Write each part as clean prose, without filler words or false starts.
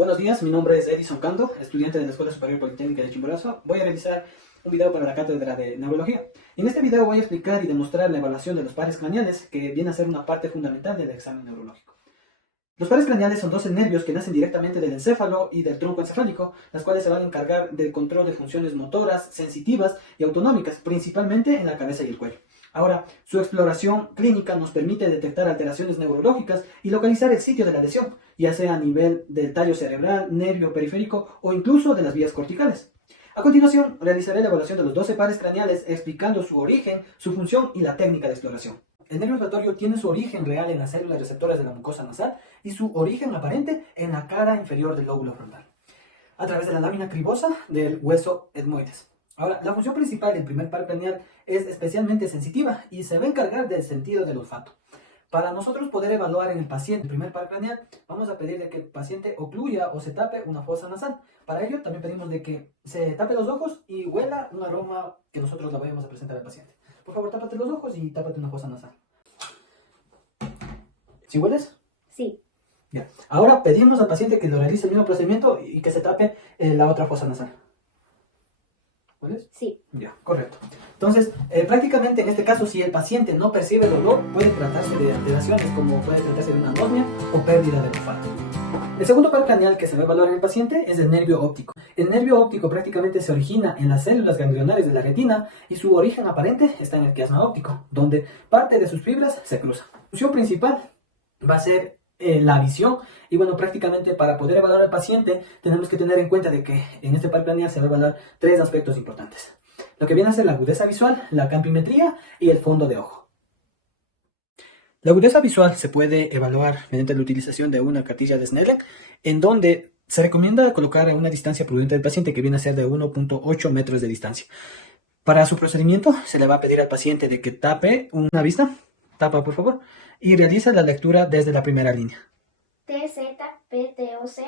Buenos días, mi nombre es Edison Cando, estudiante de la Escuela Superior Politécnica de Chimborazo. Voy a realizar un video para la cátedra de neurología. En este video voy a explicar y demostrar la evaluación de los pares craneales, que viene a ser una parte fundamental del examen neurológico. Los pares craneales son 12 nervios que nacen directamente del encéfalo y del tronco encefálico, las cuales se van a encargar del control de funciones motoras, sensitivas y autonómicas, principalmente en la cabeza y el cuello. Ahora, su exploración clínica nos permite detectar alteraciones neurológicas y localizar el sitio de la lesión, ya sea a nivel del tallo cerebral, nervio periférico o incluso de las vías corticales. A continuación, realizaré la evaluación de los 12 pares craneales explicando su origen, su función y la técnica de exploración. El nervio olfatorio tiene su origen real en las células receptoras de la mucosa nasal y su origen aparente en la cara inferior del lóbulo frontal, a través de la lámina cribosa del hueso etmoides. Ahora, la función principal del primer par craneal es especialmente sensitiva y se va a encargar del sentido del olfato. Para nosotros poder evaluar en el paciente el primer par craneal, vamos a pedir de que el paciente ocluya o se tape una fosa nasal. Para ello, también pedimos de que se tape los ojos y huela un aroma que nosotros le vayamos a presentar al paciente. Por favor, tápate los ojos y tápate una fosa nasal. ¿Sí hueles? Sí. Ya. Ahora pedimos al paciente que lo realice el mismo procedimiento y que se tape la otra fosa nasal. ¿Hueles? Sí. Ya, correcto. Entonces, prácticamente en este caso, si el paciente no percibe el olor, puede tratarse de alteraciones como puede tratarse de una anosmia o pérdida de olfato. El segundo par craneal que se va a evaluar en el paciente es el nervio óptico. El nervio óptico prácticamente se origina en las células ganglionares de la retina y su origen aparente está en el quiasma óptico, donde parte de sus fibras se cruzan. La función principal va a ser la visión, y bueno, prácticamente para poder evaluar al paciente tenemos que tener en cuenta de que en este par craneal se va a evaluar tres aspectos importantes: lo que viene a ser la agudeza visual, la campimetría y el fondo de ojo. La agudeza visual se puede evaluar mediante la utilización de una cartilla de Snellen, en donde se recomienda colocar a una distancia prudente del paciente, que viene a ser de 1.8 metros de distancia. Para su procedimiento se le va a pedir al paciente de que tape una vista, tapa por favor, y realiza la lectura desde la primera línea. T, Z, P, T, O, C,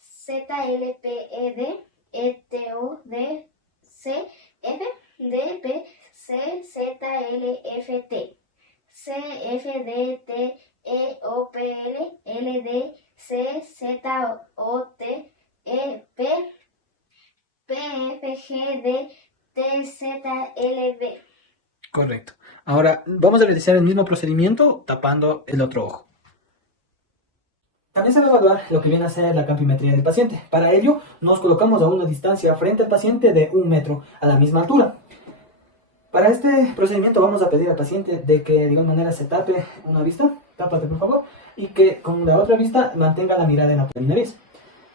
Z, L, P, E, D, E, T, O, D, C, F, D, P, C, Z, L, F, T, C, F, D, T, E, O, P, L, L, D, C, Z, O, T, E, P, P, F, G, D, T, Z, L, B. Correcto. Ahora vamos a realizar el mismo procedimiento tapando el otro ojo. También se va a evaluar lo que viene a ser la campimetría del paciente. Para ello nos colocamos a una distancia frente al paciente de 1 metro a la misma altura. Para este procedimiento vamos a pedir al paciente de que de igual manera se tape una vista, tápate por favor, y que con la otra vista mantenga la mirada en la punta de mi nariz.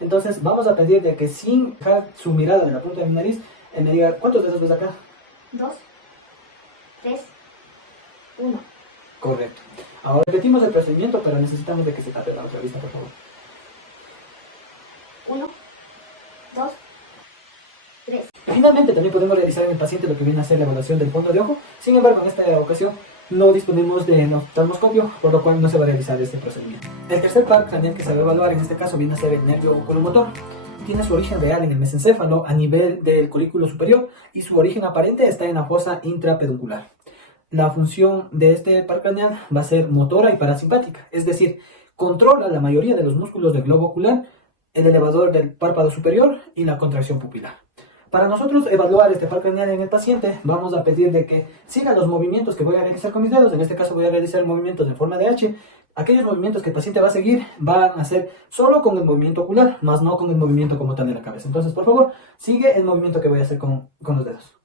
Entonces vamos a pedir de que sin dejar su mirada en la punta de mi nariz, me diga ¿cuántos dedos ves acá? 2, 3, 1. Correcto. Ahora repetimos el procedimiento, pero necesitamos de que se tape la otra vista, por favor. 1, 2, 3. Finalmente también podemos realizar en el paciente lo que viene a ser la evaluación del fondo de ojo. Sin embargo, en esta ocasión no disponemos de oftalmoscopio, por lo cual no se va a realizar este procedimiento. El tercer par craneal que se va a evaluar en este caso viene a ser el nervio oculomotor. Tiene su origen real en el mesencéfalo a nivel del colículo superior y su origen aparente está en la fosa intrapeduncular. La función de este par craneal va a ser motora y parasimpática, es decir, controla la mayoría de los músculos del globo ocular, el elevador del párpado superior y la contracción pupilar. Para nosotros evaluar este par craneal en el paciente, vamos a pedir de que siga los movimientos que voy a realizar con mis dedos. En este caso voy a realizar movimientos en forma de H. Aquellos movimientos que el paciente va a seguir van a ser solo con el movimiento ocular, más no con el movimiento como tal de la cabeza. Entonces, por favor, sigue el movimiento que voy a hacer con los dedos.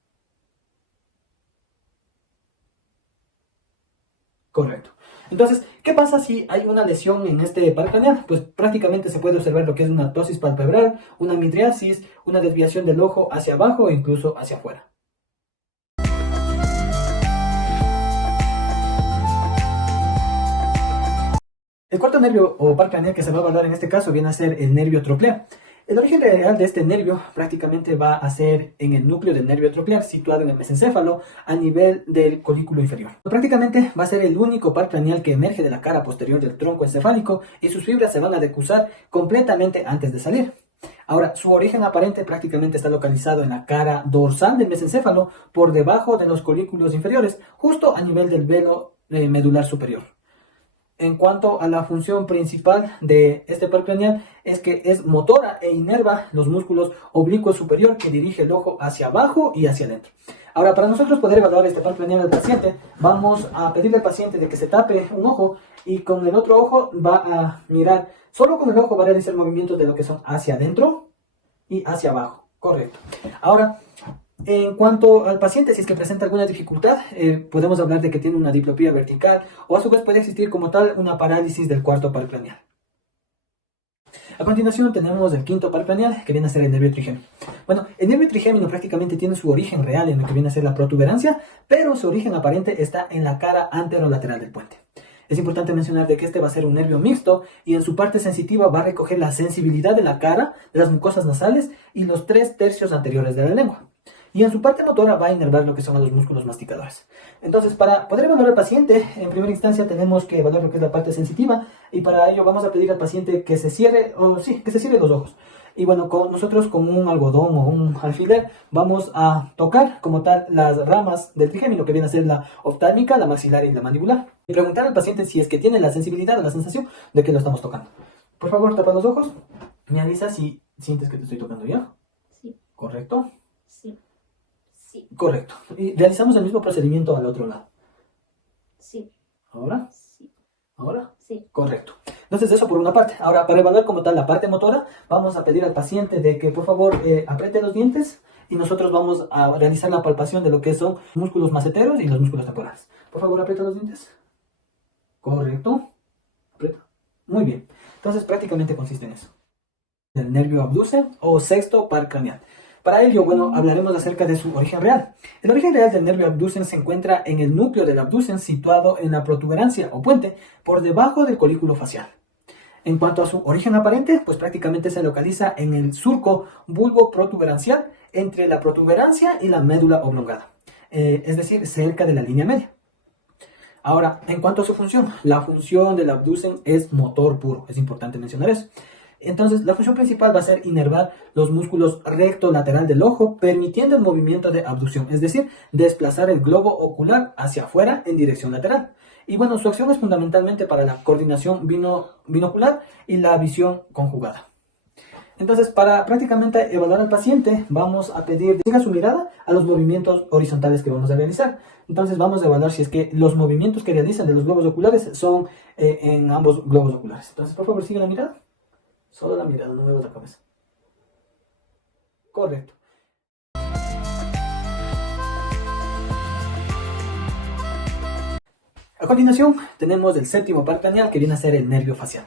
Correcto. Entonces, ¿qué pasa si hay una lesión en este par craneal? Pues prácticamente se puede observar lo que es una ptosis palpebral, una midriasis, una desviación del ojo hacia abajo e incluso hacia afuera. El cuarto nervio o par craneal que se va a evaluar en este caso viene a ser el nervio troclear. El origen real de este nervio prácticamente va a ser en el núcleo del nervio troclear, situado en el mesencéfalo a nivel del colículo inferior. Prácticamente va a ser el único par craneal que emerge de la cara posterior del tronco encefálico y sus fibras se van a decusar completamente antes de salir. Ahora, su origen aparente prácticamente está localizado en la cara dorsal del mesencéfalo, por debajo de los colículos inferiores, justo a nivel del velo medular superior. en cuanto a la función principal de este par craneal, es que es motora e inerva los músculos oblicuo superior que dirige el ojo hacia abajo y hacia adentro. Ahora, para nosotros poder evaluar este par craneal del paciente, vamos a pedirle al paciente de que se tape un ojo y con el otro ojo va a mirar, solo con el ojo va a realizar movimientos de lo que son hacia adentro y hacia abajo. Correcto. Ahora, en cuanto al paciente, si es que presenta alguna dificultad, podemos hablar de que tiene una diplopía vertical o a su vez puede existir como tal una parálisis del cuarto par craneal. A continuación tenemos el quinto par craneal, que viene a ser el nervio trigémino. Bueno, el nervio trigémino prácticamente tiene su origen real en lo que viene a ser la protuberancia, pero su origen aparente está en la cara anterolateral del puente. Es importante mencionar de que este va a ser un nervio mixto y en su parte sensitiva va a recoger la sensibilidad de la cara, de las mucosas nasales y los 3/3 anteriores de la lengua. Y en su parte motora va a inervar lo que son los músculos masticadores. Entonces, para poder evaluar al paciente, en primera instancia tenemos que evaluar lo que es la parte sensitiva y para ello vamos a pedir al paciente que se cierre, que se cierre los ojos. Y bueno, nosotros con un algodón o un alfiler vamos a tocar como tal las ramas del trigémino, que viene a ser la oftálmica, la maxilar y la mandibular. Y preguntar al paciente si es que tiene la sensibilidad o la sensación de que lo estamos tocando. Por favor, tapa los ojos. Me avisa si sientes que te estoy tocando ya. Sí. ¿Correcto? Sí. Sí. Correcto. Y realizamos el mismo procedimiento al otro lado. Sí. ¿Ahora? Sí. ¿Ahora? Sí. Correcto. Entonces eso por una parte. Ahora, para evaluar como tal la parte motora, vamos a pedir al paciente de que por favor apriete los dientes y nosotros vamos a realizar la palpación de lo que son músculos maceteros y los músculos temporales. Por favor, aprieta los dientes. Correcto. Aprieta. Muy bien. Entonces prácticamente consiste en eso. El nervio abducen o sexto par craneal. Para ello, bueno, hablaremos acerca de su origen real. El origen real del nervio abducens se encuentra en el núcleo del abducens situado en la protuberancia o puente por debajo del colículo facial. En cuanto a su origen aparente, pues prácticamente se localiza en el surco bulbo protuberancial entre la protuberancia y la médula oblongada, es decir, cerca de la línea media. Ahora, en cuanto a su función, la función del abducens es motor puro, es importante mencionar eso. Entonces, la función principal va a ser inervar los músculos recto lateral del ojo, permitiendo el movimiento de abducción, es decir, desplazar el globo ocular hacia afuera en dirección lateral. Y bueno, su acción es fundamentalmente para la coordinación binocular y la visión conjugada. Entonces, para prácticamente evaluar al paciente, vamos a pedir que siga su mirada a los movimientos horizontales que vamos a realizar. Entonces, vamos a evaluar si es que los movimientos que realizan de los globos oculares son en ambos globos oculares. Entonces, por favor, sigue la mirada. Solo la mirada, no muevas la cabeza. Correcto. A continuación, tenemos el séptimo par craneal, que viene a ser el nervio facial.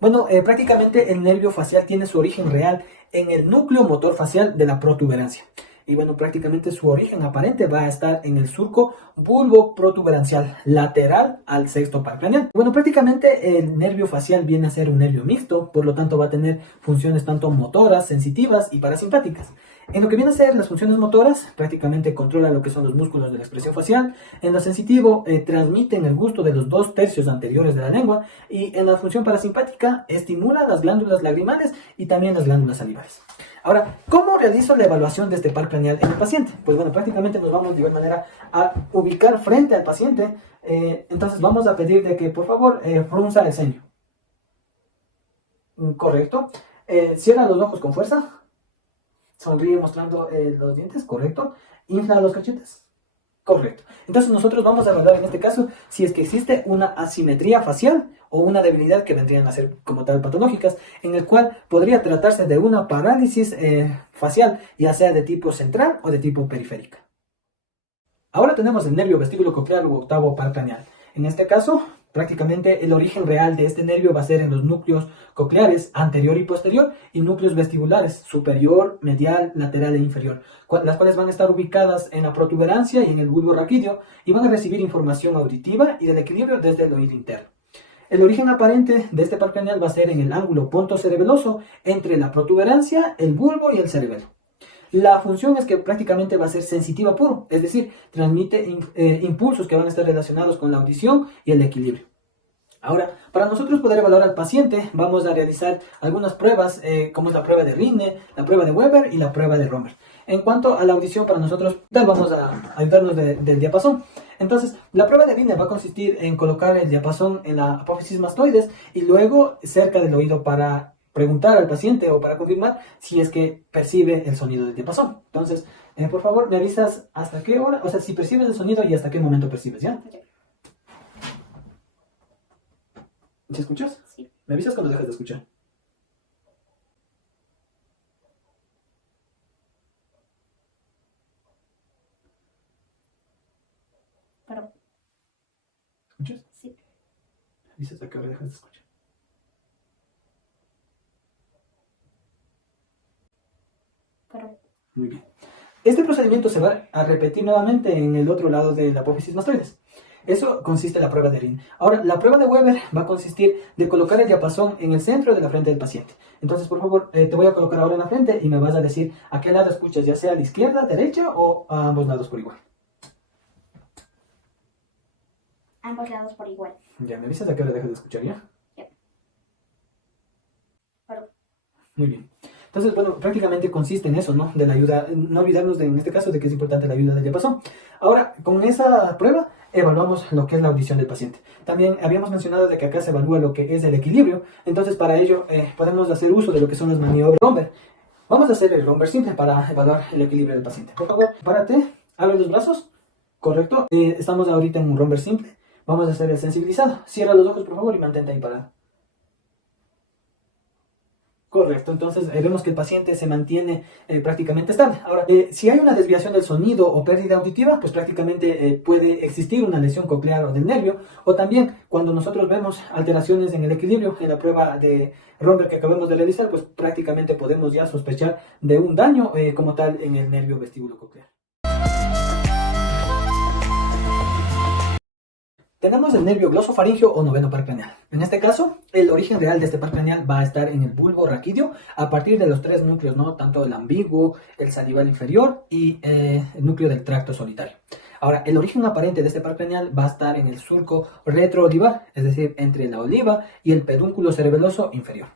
Bueno, prácticamente el nervio facial tiene su origen real en el núcleo motor facial de la protuberancia. Y bueno, prácticamente su origen aparente va a estar en el surco bulbo protuberancial lateral al sexto par craneal. Bueno, prácticamente el nervio facial viene a ser un nervio mixto, por lo tanto va a tener funciones tanto motoras, sensitivas y parasimpáticas. En lo que viene a ser las funciones motoras, prácticamente controla lo que son los músculos de la expresión facial. En lo sensitivo, transmiten el gusto de los 2/3 anteriores de la lengua. Y en la función parasimpática, estimula las glándulas lagrimales y también las glándulas salivales. Ahora, ¿cómo realizo la evaluación de este par craneal en el paciente? Pues bueno, prácticamente nos vamos de igual manera a ubicar frente al paciente. Entonces vamos a pedir de que por favor frunza el ceño. Correcto. Cierra los ojos con fuerza. Sonríe mostrando los dientes. Correcto. Infla los cachetes. Correcto. Entonces nosotros vamos a evaluar en este caso si es que existe una asimetría facial o una debilidad que vendrían a ser como tal patológicas, en el cual podría tratarse de una parálisis facial, ya sea de tipo central o de tipo periférica. Ahora tenemos el nervio vestíbulo coclear u octavo par craneal. En este caso, prácticamente el origen real de este nervio va a ser en los núcleos cocleares anterior y posterior y núcleos vestibulares superior, medial, lateral e inferior, las cuales van a estar ubicadas en la protuberancia y en el bulbo raquídeo y van a recibir información auditiva y del equilibrio desde el oído interno. El origen aparente de este par craneal va a ser en el ángulo pontocerebeloso entre la protuberancia, el bulbo y el cerebelo. La función es que prácticamente va a ser sensitiva puro, es decir, transmite impulsos que van a estar relacionados con la audición y el equilibrio. Ahora, para nosotros poder evaluar al paciente, vamos a realizar algunas pruebas, como es la prueba de Rinne, la prueba de Weber y la prueba de Romer. En cuanto a la audición, para nosotros vamos a ayudarnos del diapasón. Entonces, la prueba de línea va a consistir en colocar el diapasón en la apófisis mastoides y luego cerca del oído para preguntar al paciente o para confirmar si es que percibe el sonido del diapasón. Entonces, por favor, me avisas hasta qué hora, o sea, si percibes el sonido y hasta qué momento percibes, ¿ya? ¿Sí escuchas? Sí. Me avisas cuando dejes de escuchar. Pero, ¿Escuchas? sí. Me avisas a qué hora dejas de escuchar. Pero, Muy bien. Este procedimiento se va a repetir nuevamente en el otro lado de la apófisis mastoides. Eso consiste en la prueba de Rin. Ahora, la prueba de Weber va a consistir de colocar el diapasón en el centro de la frente del paciente. Entonces, por favor, te voy a colocar ahora en la frente y me vas a decir a qué lado escuchas, ya sea a la izquierda, derecha o a ambos lados por igual. ambos lados por igual. Ya, me avisas a qué hora dejas de escuchar, ¿ya? Ya. Pero, Muy bien. Entonces, bueno, prácticamente consiste en eso, ¿no? De la ayuda, no olvidarnos en este caso de que es importante la ayuda del diapasón. Ahora, con esa prueba evaluamos lo que es la audición del paciente. También habíamos mencionado de que acá se evalúa lo que es el equilibrio. Entonces, para ello podemos hacer uso de lo que son las maniobras Romberg. Vamos a hacer el Romberg simple para evaluar el equilibrio del paciente. Por favor, párate, abre los brazos. Correcto. Estamos ahorita en un Romberg simple. Vamos a hacer el sensibilizado. Cierra los ojos, por favor, y mantente ahí parado. Correcto, entonces vemos que el paciente se mantiene prácticamente estable. Ahora, si hay una desviación del sonido o pérdida auditiva, pues prácticamente puede existir una lesión coclear o del nervio, o también cuando nosotros vemos alteraciones en el equilibrio en la prueba de Romberg que acabamos de realizar, pues prácticamente podemos ya sospechar de un daño como tal en el nervio vestíbulo coclear. Tenemos el nervio glosofaringeo o noveno par craneal. En este caso, el origen real de este par craneal va a estar en el bulbo raquídeo a partir de los tres núcleos, ¿no? Tanto el ambiguo, el salival inferior y el núcleo del tracto solitario. Ahora, el origen aparente de este par craneal va a estar en el surco retroolivar, es decir, entre la oliva y el pedúnculo cerebeloso inferior.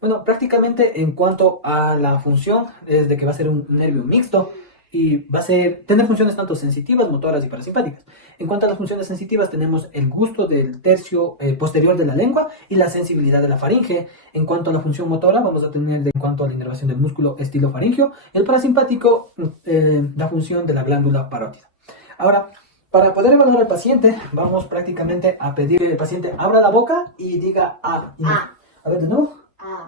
Bueno, prácticamente en cuanto a la función, es de que va a ser un nervio mixto y va a tener funciones tanto sensitivas, motoras y parasimpáticas. En cuanto a las funciones sensitivas, tenemos el gusto del tercio posterior de la lengua y la sensibilidad de la faringe. En cuanto a la función motora, vamos a tener en cuanto a la inervación del músculo estilofaringeo. El parasimpático, la función de la glándula parótida. Ahora, para poder evaluar al paciente, vamos prácticamente a pedir que el paciente abra la boca y diga A. A ver, de nuevo.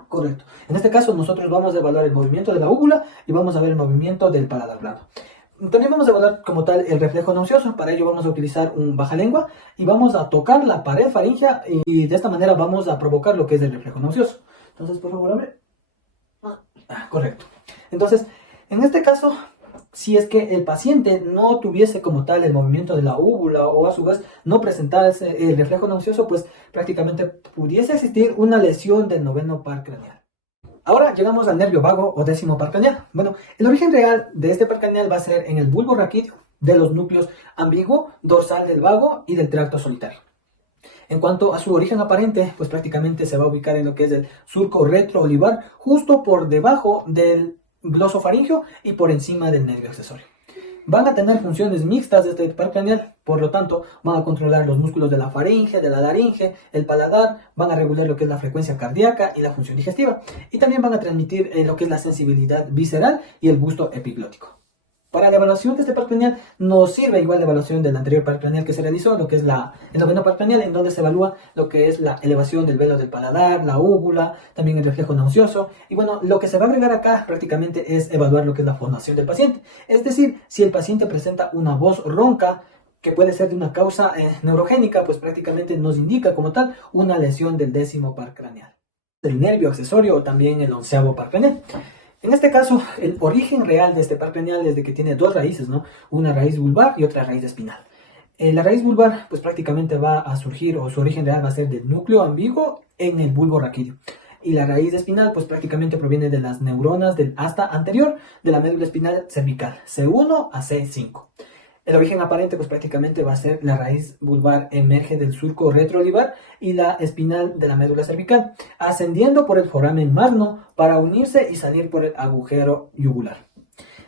Correcto. En este caso nosotros vamos a evaluar el movimiento de la úvula y vamos a ver el movimiento del paladar blando. También vamos a evaluar como tal el reflejo nauseoso. Para ello vamos a utilizar un bajalengua y vamos a tocar la pared faríngea y de esta manera vamos a provocar lo que es el reflejo nauseoso. Entonces, por favor, abre. Correcto. Entonces, en este caso, si es que el paciente no tuviese como tal el movimiento de la úvula o a su vez no presentase el reflejo nauseoso, pues prácticamente pudiese existir una lesión del noveno par craneal. Ahora llegamos al nervio vago o décimo par craneal. Bueno, el origen real de este par craneal va a ser en el bulbo raquídeo de los núcleos ambiguo, dorsal del vago y del tracto solitario. En cuanto a su origen aparente, pues prácticamente se va a ubicar en lo que es el surco retroolivar, justo por debajo del glosofaringeo y por encima del nervio accesorio. Van a tener funciones mixtas de este par craneal, por lo tanto van a controlar los músculos de la faringe, de la laringe, el paladar, van a regular lo que es la frecuencia cardíaca y la función digestiva, y también van a transmitir lo que es la sensibilidad visceral y el gusto epiglótico. Para la evaluación de este par craneal nos sirve igual la evaluación del anterior par craneal que se realizó, lo que es el noveno par craneal, en donde se evalúa lo que es la elevación del velo del paladar, la úvula, también el reflejo nauseoso. Y bueno, lo que se va a agregar acá prácticamente es evaluar lo que es la fonación del paciente. Es decir, si el paciente presenta una voz ronca, que puede ser de una causa neurogénica, pues prácticamente nos indica como tal una lesión del décimo par craneal. El nervio accesorio o también el onceavo par craneal. En este caso, el origen real de este par craneal es de que tiene dos raíces, ¿no? Una raíz vulvar y otra raíz espinal. La raíz vulvar, pues prácticamente va a surgir, o su origen real va a ser del núcleo ambiguo en el bulbo raquídeo. Y la raíz espinal, pues prácticamente proviene de las neuronas del asta anterior de la médula espinal cervical, C1 a C5. El origen aparente, pues prácticamente va a ser la raíz vulvar emerge del surco retroolivar y la espinal de la médula cervical, ascendiendo por el foramen magno para unirse y salir por el agujero yugular.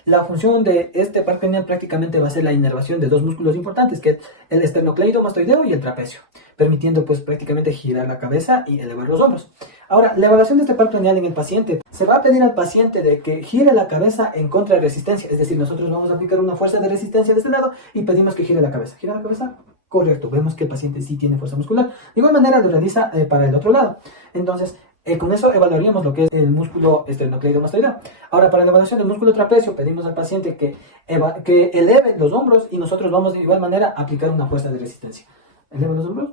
la función de este par craneal prácticamente va a ser la inervación de dos músculos importantes, que es el esternocleidomastoideo y el trapecio, permitiendo pues prácticamente girar la cabeza y elevar los hombros. Ahora, la evaluación de este par craneal en el paciente, se va a pedir al paciente de que gire la cabeza en contra de resistencia, es decir, nosotros vamos a aplicar una fuerza de resistencia de este lado y pedimos que gire la cabeza. ¿Gira la cabeza? Correcto, vemos que el paciente sí tiene fuerza muscular. De igual manera lo realiza para el otro lado. Entonces, con eso evaluaríamos lo que es el músculo esternocleidomastoideo. Ahora, para la evaluación del músculo trapecio, pedimos al paciente que eleve los hombros y nosotros vamos de igual manera a aplicar una fuerza de resistencia. ¿Eleva los hombros?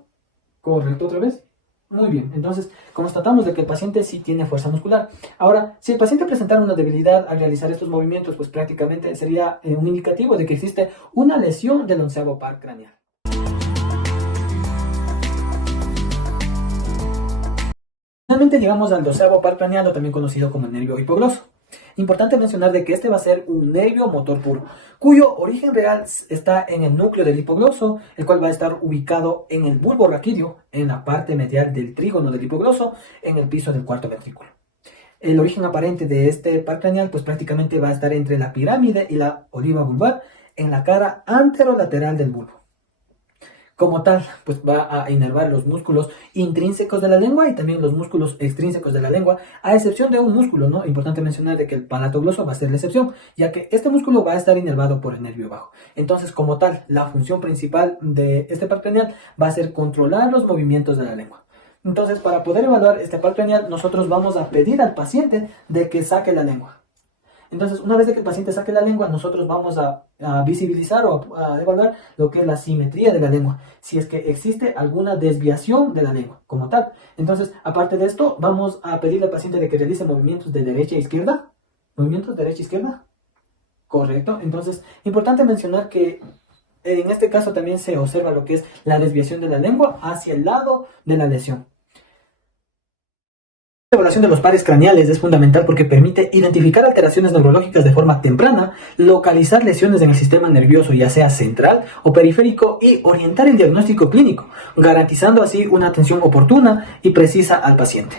Correcto, otra vez. Muy bien, entonces constatamos de que el paciente sí tiene fuerza muscular. Ahora, si el paciente presentara una debilidad al realizar estos movimientos, pues prácticamente sería un indicativo de que existe una lesión del onceavo par craneal. Finalmente llegamos al doceavo par craneal, también conocido como el nervio hipogloso. Importante mencionar de que este va a ser un nervio motor puro, cuyo origen real está en el núcleo del hipogloso, el cual va a estar ubicado en el bulbo raquídeo, en la parte medial del trígono del hipogloso, en el piso del cuarto ventrículo. El origen aparente de este par craneal pues prácticamente va a estar entre la pirámide y la oliva vulvar, en la cara anterolateral del bulbo. Como tal, pues va a inervar los músculos intrínsecos de la lengua y también los músculos extrínsecos de la lengua, a excepción de un músculo, ¿no? Importante mencionar de que el palatogloso va a ser la excepción, ya que este músculo va a estar inervado por el nervio vago. Entonces, como tal, la función principal de este par craneal va a ser controlar los movimientos de la lengua. Entonces, para poder evaluar este par craneal, nosotros vamos a pedir al paciente de que saque la lengua. Entonces, una vez que el paciente saque la lengua, nosotros vamos a visibilizar o a evaluar lo que es la simetría de la lengua, si es que existe alguna desviación de la lengua como tal. Entonces, aparte de esto, vamos a pedirle al paciente de que realice movimientos de derecha a izquierda. ¿Movimientos de derecha a izquierda? Correcto. Entonces, importante mencionar que en este caso también se observa lo que es la desviación de la lengua hacia el lado de la lesión. La evaluación de los pares craneales es fundamental porque permite identificar alteraciones neurológicas de forma temprana, localizar lesiones en el sistema nervioso, ya sea central o periférico, y orientar el diagnóstico clínico, garantizando así una atención oportuna y precisa al paciente.